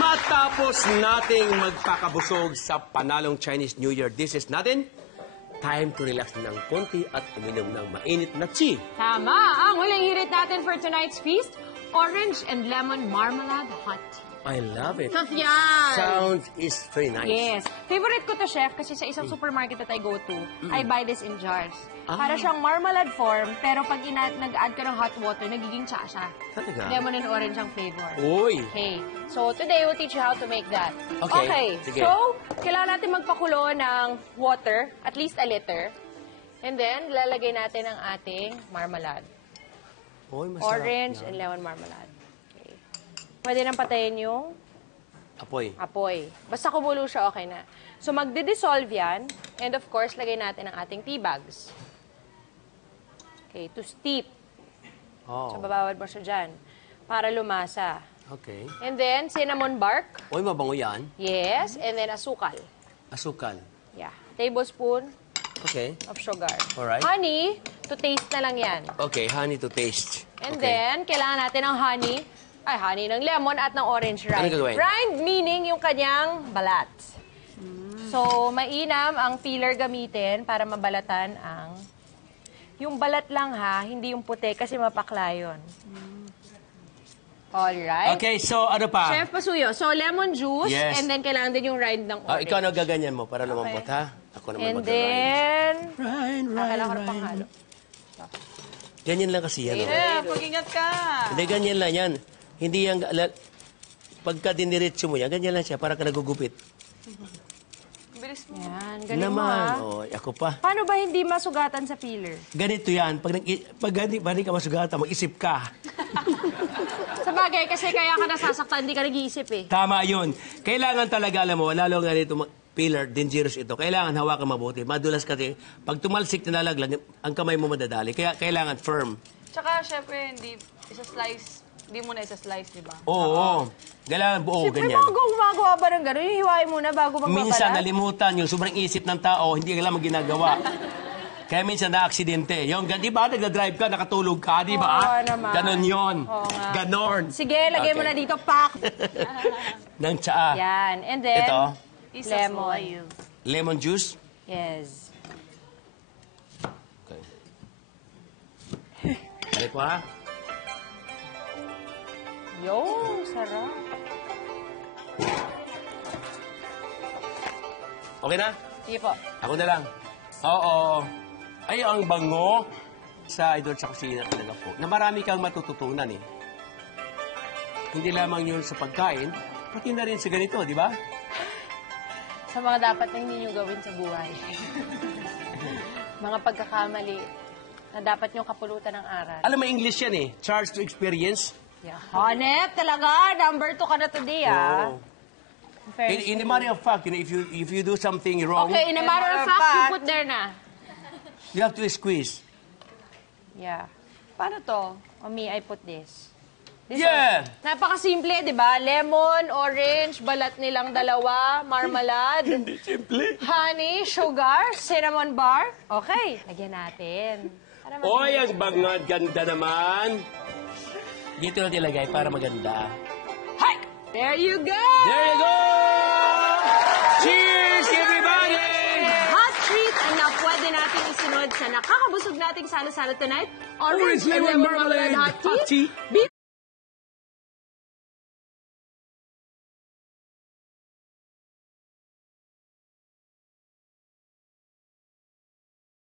Matapos nating magpakabusog sa panalong Chinese New Year dishes natin, time to relax ng konti at uminom ng mainit na tea. Tama! Ang huling hirit natin for tonight's feast, orange and lemon marmalade hot tea. I love it. Sofyan! Sounds is very nice. Yes. Favorite ko to, Chef, kasi sa isang supermarket that I go to, I buy this in jars. Para siyang marmalade form, pero pag nag-add ka ng hot water, nagiging tsa siya. Talaga? Lemon and orange ang flavor. Uy! Okay. So, today, we'll teach you how to make that. Okay. Sige. So, kailangan natin magpakulo ng water, at least a liter. And then, lalagay natin ang ating marmalade. Uy, masarap Orange na. and lemon marmalade. Okay. Pwede nang patayin yung apoy. Basta kumulo siya, okay na. So, magdi-dissolve yan. And of course, lagay natin ang ating tea bags. Okay, to steep. Oh. So, babawad mo siya dyan. Para lumasa. Okay. And then, cinnamon bark. Uy, mabango yan. Yes. And then, asukal. Asukal. Yeah. Tablespoon Okay. of sugar. Alright. Honey, to taste na lang yan. Okay, honey to taste. And Okay. then, kailangan natin ng honey ng lemon at ng orange rind. Ano gagawin? Rind meaning yung kanyang balat. So, mainam ang peeler gamitin para mabalatan ang... Yung balat lang ha, hindi yung puti kasi mapakla yun. Alright. Okay, so ano pa? Chef Pasuyo, so lemon juice Yes. and then kailangan din yung rind ng orange. Ikaw na gaganyan mo para lumambot, ha? Ako naman And mag-rind. then... Rind. Kailangan ko na panghalo. Ganyan lang kasi yan. Oh. Pag-ingat ka. Hindi, ganyan lang yan. Hindi yan... Pagka diniretso mo yan, ganyan lang siya, para ka nagugupit. Bilis mo. Yan, galing mo Naman. ha. Oh, ako pa. Paano ba hindi masugatan sa peeler? Ganito yan. Pag hindi ka masugatan, mag-isip ka. Sa bagay, kasi kaya ka nasasaktan, hindi ka nag-iisip eh. Tama yun. Kailangan talaga, alam mo, lalo nga dito, pillar, dangerous ito. Kailangan hawakan mabuti. Madulas kasi, pag tumalsik na nalaglag, ang kamay mo madadali. Kaya kailangan firm. Tsaka, syempre, hindi mo na isa-slice, di ba? Oo. Kailangan buo, Siyempre, ganyan. gumagawa ba ng gano'n? Hihiwain mo na bago magbabalat? Minsan, nalimutan yung sobrang isip ng tao, hindi ka lang ginagawa. Kaya minsan na-aksidente. Yung, di ba, nagda-drive ka, nakatulog ka, di ba? Oo naman. Ganon yun. Oo nga. Ganon. Sige, lagay mo Okay. na dito, pak! Ng tsaa. Yan. And then, Ito, lemon. lemon juice. Yes. Okay. Balik mo, ha? Yo, sarap. Okay na? Sige po. Ako na lang. Oo. Ay, ang bango sa idol sa kusina talaga po. Na marami kang matututunan eh. Hindi lamang yun sa pagkain, pati na rin sa ganito, di ba? Sa mga dapat na hindi nyo gawin sa buhay. Mga pagkakamali na dapat nyo kapulutan ng aral. Alam mo, English yan eh. Charge to experience. Yeah. Hanep, talaga. Number 2 ka na today, ah. Oo. In fairness In a to you. matter of fact, you know, if you do something wrong, Okay, in a matter of fact, you put there na. you have to squeeze. Yeah. Paano to? O me, I put this. Yeah! Napakasimple, di ba? Lemon, orange, balat nilang dalawa, marmalade, Simple. honey, sugar, cinnamon bar. Okay, lagyan natin. Para Oy, ang bangad, ganda naman. Dito na nilagay para maganda. Hi! There you go! There you go! Cheers, everybody! Hot treat na pwede natin isunod sa nakakabusog nating salo-salo tonight. Orange lemon marmalade hot tea. Be